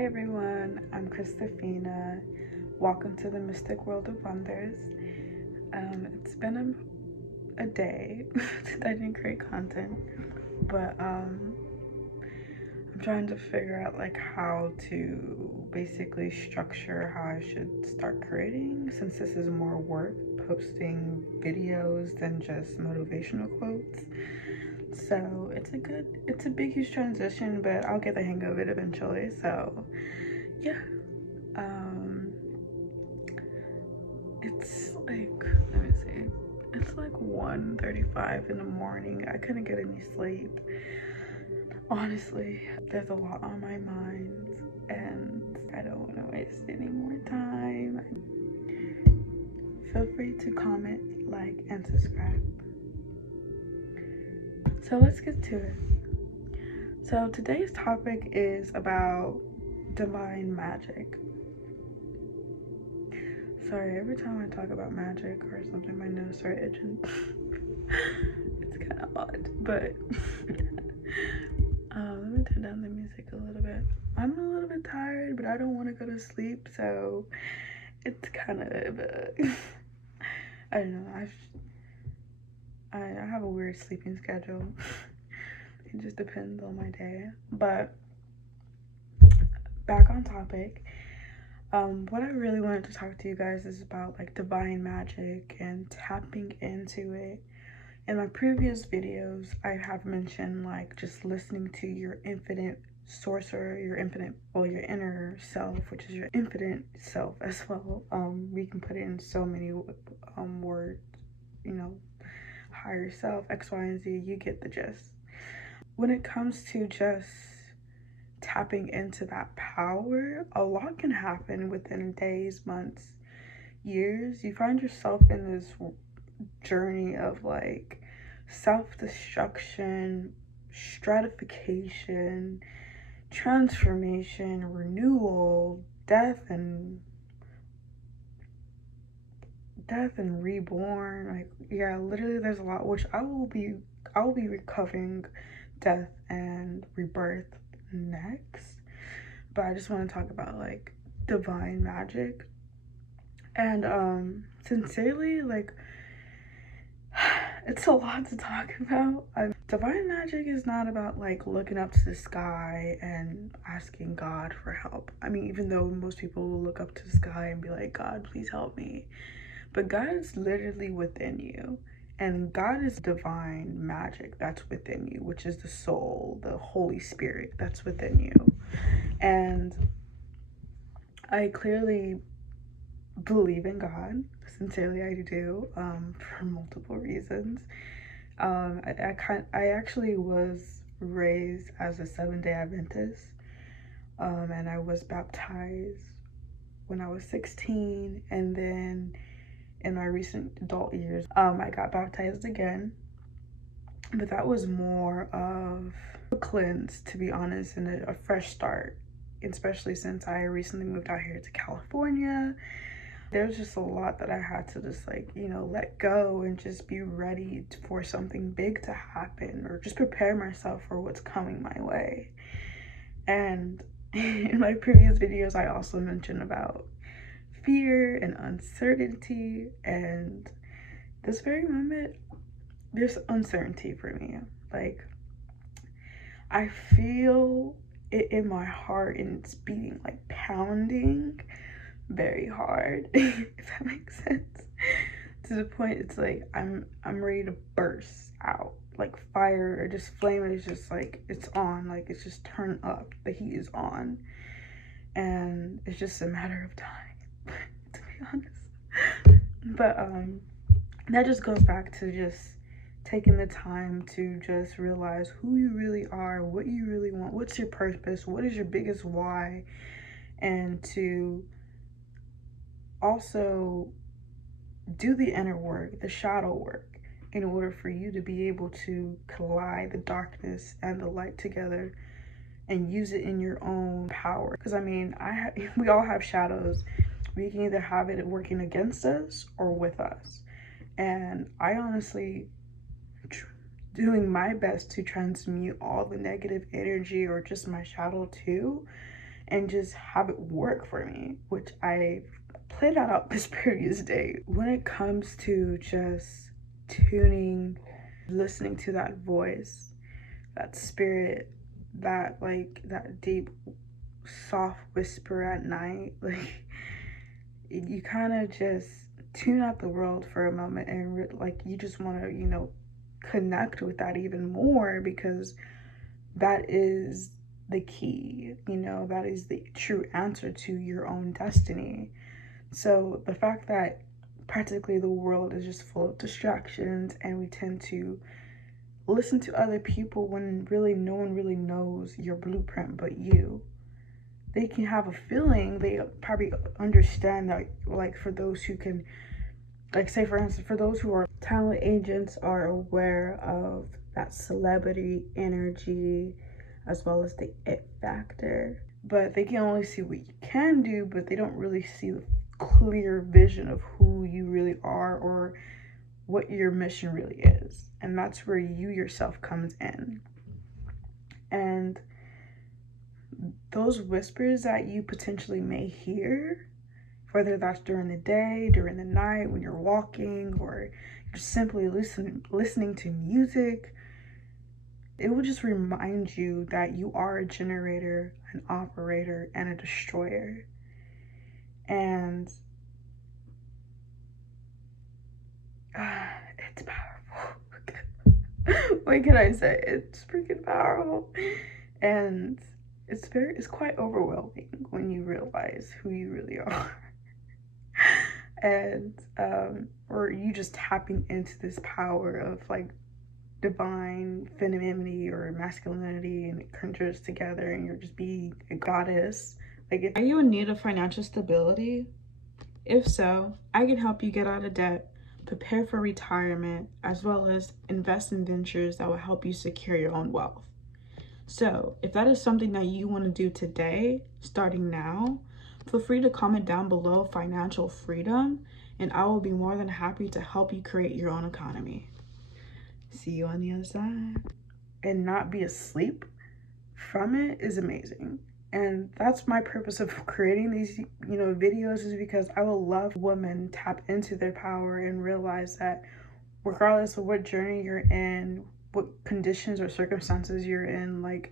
Hi everyone, I'm Christofina. Welcome to the Mystic World of Wonders. It's been a day since I didn't create content, but I'm trying to figure out like how to basically structure how I should start creating, since this is more work, posting videos than just motivational quotes. So it's a big huge transition, but I'll get the hang of it eventually. So yeah. It's like, let me see, it's like 1:35 in the morning. I couldn't get any sleep. Honestly, there's a lot on my mind and I don't want to waste any more time. Feel free to comment, like, and subscribe. So let's get to it. So today's topic is about divine magic. Sorry, every time I talk about magic or something, my nose starts itching. It's kind of odd, but let me turn down the music a little bit. I'm a little bit tired, but I don't want to go to sleep, so it's kind of I don't know. I have a weird sleeping schedule. It just depends on my day. But back on topic. What I really wanted to talk to you guys is about like divine magic and tapping into it. In my previous videos, I have mentioned like just listening to your infinite sorcerer, your inner self, which is your infinite self as well. We can put it in so many words, you know, higher self, X, Y, and Z. You get the gist. When it comes to just tapping into that power, a lot can happen within days, months, years. You find yourself in this journey of like self-destruction, stratification, transformation, renewal, death and reborn. Like, yeah, literally there's a lot, which I will be recovering death and rebirth next, but I just want to talk about like divine magic. And sincerely, like, it's a lot to talk about. Divine magic is not about like looking up to the sky and asking God for help. I mean, even though most people will look up to the sky and be like, God, please help me, but God is literally within you. And God is divine magic that's within you, which is the soul, the Holy Spirit that's within you. And I clearly believe in God. Sincerely, I do, for multiple reasons. I actually was raised as a Seventh-day Adventist, and I was baptized when I was 16, and then in my recent adult years, I got baptized again, but that was more of a cleanse, to be honest, and a fresh start, especially since I recently moved out here to California. There's just a lot that I had to just like, you know, let go and just be ready for something big to happen, or just prepare myself for what's coming my way. And in my previous videos, I also mentioned about fear and uncertainty, and this very moment there's uncertainty for me. Like, I feel it in my heart and it's beating, like pounding very hard, if that makes sense, to the point it's like I'm ready to burst out, like fire or just flame. Is just like, it's on, like it's just turned up, the heat is on, and it's just a matter of time, to be honest. But that just goes back to just taking the time to just realize who you really are, what you really want, what's your purpose, what is your biggest why, and to also do the inner work, the shadow work, in order for you to be able to collide the darkness and the light together and use it in your own power. Because I mean, we all have shadows. We can either have it working against us or with us. And I honestly doing my best to transmute all the negative energy or just my shadow too, and just have it work for me, which I played that out this previous day. When it comes to just tuning, listening to that voice, that spirit, that like that deep soft whisper at night, like you kind of just tune out the world for a moment and like you just want to, you know, connect with that even more, because that is the key, you know, that is the true answer to your own destiny. So the fact that practically the world is just full of distractions and we tend to listen to other people when really no one really knows your blueprint but you. They can have a feeling, they probably understand that, like for those who can, like say for instance, for those who are talent agents are aware of that celebrity energy as well as the it factor, but they can only see what you can do, but they don't really see the clear vision of who you really are or what your mission really is. And that's where you yourself comes in. And those whispers that you potentially may hear, whether that's during the day, during the night, when you're walking, or you're simply listening to music, it will just remind you that you are a generator, an operator, and a destroyer. And it's powerful. What can I say? It's freaking powerful. And it's quite overwhelming when you realize who you really are. And or you just tapping into this power of like divine femininity or masculinity, and it conjures together and you're just being a goddess. Like, are you in need of financial stability? If so, I can help you get out of debt, prepare for retirement, as well as invest in ventures that will help you secure your own wealth. So if that is something that you want to do today, starting now, feel free to comment down below financial freedom, and I will be more than happy to help you create your own economy. See you on the other side. And not be asleep from it is amazing. And that's my purpose of creating these, you know, videos, is because I will love women tap into their power and realize that regardless of what journey you're in, what conditions or circumstances you're in, like,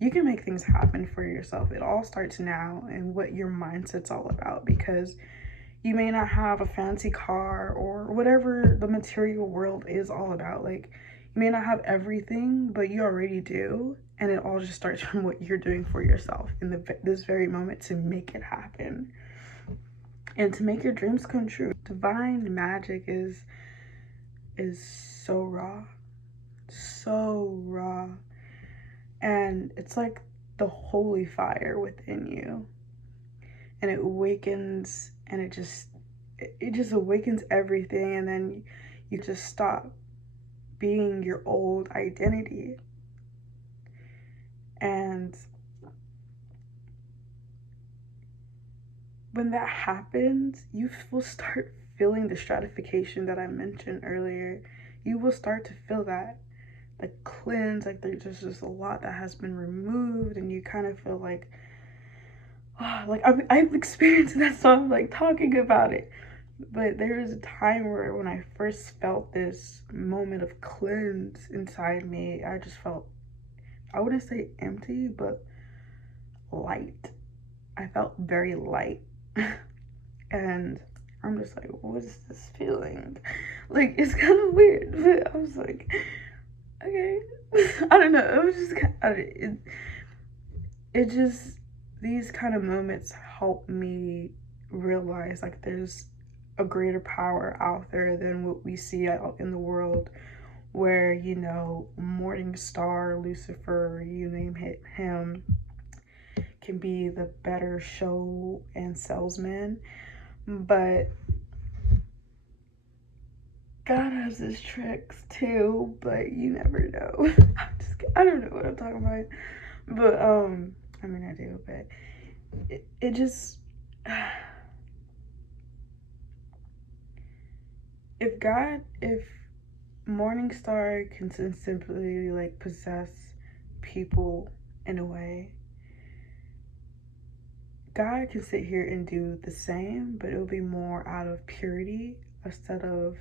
you can make things happen for yourself. It all starts now and what your mindset's all about, because you may not have a fancy car or whatever the material world is all about. Like, you may not have everything, but you already do. And it all just starts from what you're doing for yourself in this very moment to make it happen and to make your dreams come true. Divine magic is so raw, and it's like the holy fire within you, and it awakens, and it just awakens everything, and then you just stop being your old identity. And when that happens, you will start feeling the stratification that I mentioned earlier. You will start to feel that, like, cleanse, like there's just a lot that has been removed, and you kind of feel like, oh, like I've experienced that, so I'm like talking about it. But there was a time where when I first felt this moment of cleanse inside me, I just felt, I wouldn't say empty, but light. I felt very light. And I'm just like, what is this feeling? Like, it's kind of weird, but I was like, okay. I don't know. It was just kind of, it just, these kind of moments help me realize, like, there's a greater power out there than what we see out in the world, where, you know, morning star, Lucifer, you name him, can be the better show and salesman. But God has his tricks too, but you never know. I don't know what I'm talking about. But I mean, I do, but it just, if Morningstar can simply like possess people in a way, God can sit here and do the same, but it'll be more out of purity instead of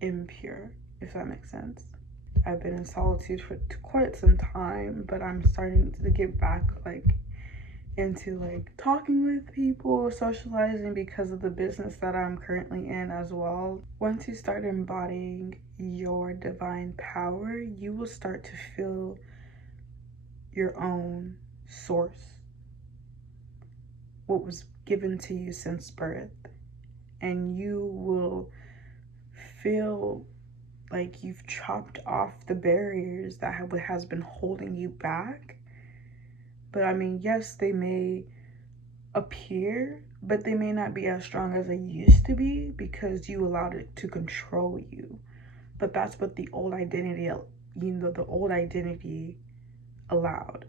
impure, if that makes sense. I've been in solitude for quite some time, but I'm starting to get back like into like talking with people, socializing because of the business that I'm currently in as well. Once you start embodying your divine power, you will start to feel your own source, what was given to you since birth, and you will feel like you've chopped off the barriers that has been holding you back. But I mean, yes, they may appear, but they may not be as strong as they used to be because you allowed it to control you. But that's what the old identity, the old identity allowed.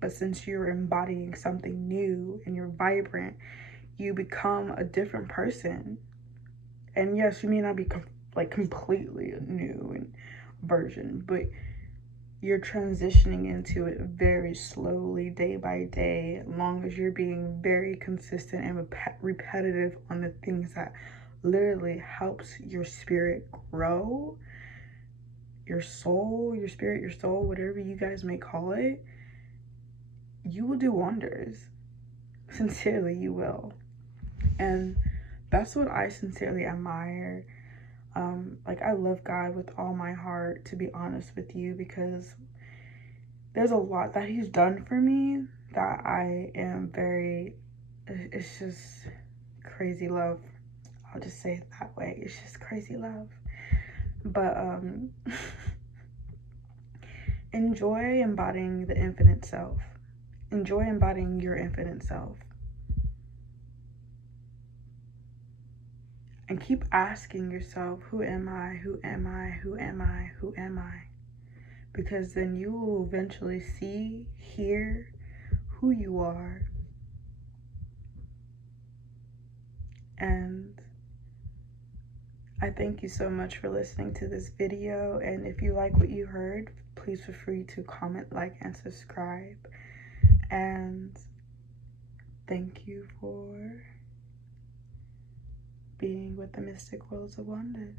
But since you're embodying something new and you're vibrant, you become a different person. And yes, you may not be completely a new version, but you're transitioning into it very slowly, day by day, as long as you're being very consistent and repetitive on the things that literally helps your spirit grow, your soul, your spirit, your soul, whatever you guys may call it. You will do wonders. Sincerely, you will. And that's what I sincerely admire. I love God with all my heart, to be honest with you, because there's a lot that he's done for me that I am it's just crazy love. I'll just say it that way. It's just crazy love. But enjoy embodying the infinite self. Enjoy embodying your infinite self. And keep asking yourself, who am I? Who am I? Who am I? Who am I? Because then you will eventually see, hear who you are. And I thank you so much for listening to this video. And if you like what you heard, please feel free to comment, like, and subscribe. And thank you for being with the Mystic Worlds of Wonders.